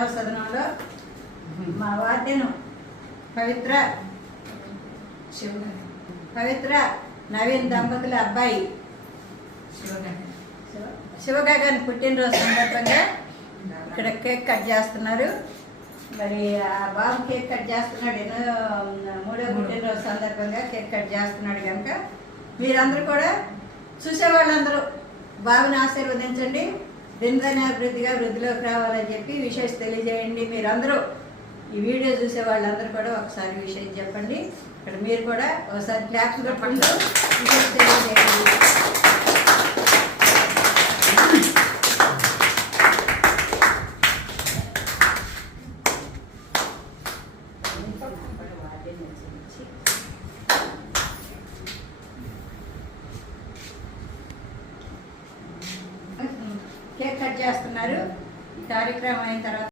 దేవసదనంలో మా వార్డెను పవిత్ర నవీన్ దంపతుల అబ్బాయి శివగాగాని పుట్టినరోజు సందర్భంగా ఇక్కడ కేక్ కట్ చేస్తున్నారు. మరి ఆ బాబు కేక్ కట్ చేస్తున్నాడు, మూడో పుట్టినరోజు సందర్భంగా కేక్ కట్ చేస్తున్నాడు. కనుక మీరందరూ కూడా చూసేవాళ్ళందరూ బాబుని ఆశీర్వదించండి, దినదినాభివృద్ధిగా వృద్ధిలోకి రావాలని చెప్పి విషయం తెలియజేయండి. మీరందరూ ఈ వీడియో చూసే వాళ్ళందరూ కూడా ఒకసారి విషయం చెప్పండి. ఇక్కడ మీరు కూడా ఒకసారి క్లాప్స్ కొట్టుకుంటూ విషయం తెలియజేయండి. కేక్ కట్ చేస్తున్నారు. ఈ కార్యక్రమం అయిన తర్వాత